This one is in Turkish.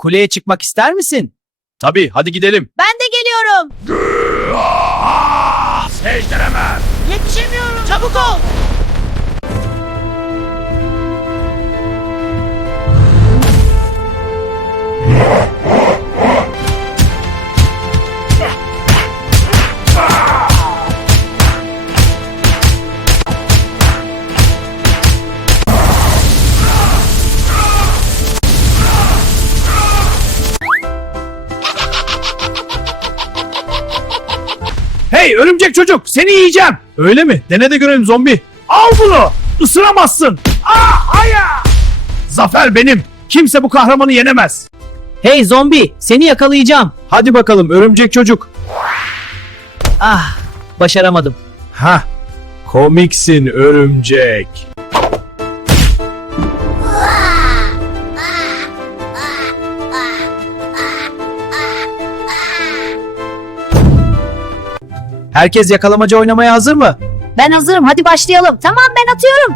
Kuleye çıkmak ister misin? Tabii hadi gidelim. Ben de geliyorum. Secdiremem. Yetişemiyorum. Çabuk ol. Hey örümcek çocuk seni yiyeceğim. Öyle mi? Dene de görelim zombi. Al bunu. Isıramazsın. Aa, aya. Zafer benim. Kimse bu kahramanı yenemez. Hey zombi, seni yakalayacağım. Hadi bakalım örümcek çocuk. Ah, başaramadım. Ha, komiksin örümcek. Herkes yakalamaca oynamaya hazır mı? Ben hazırım. Hadi başlayalım. Tamam ben atıyorum.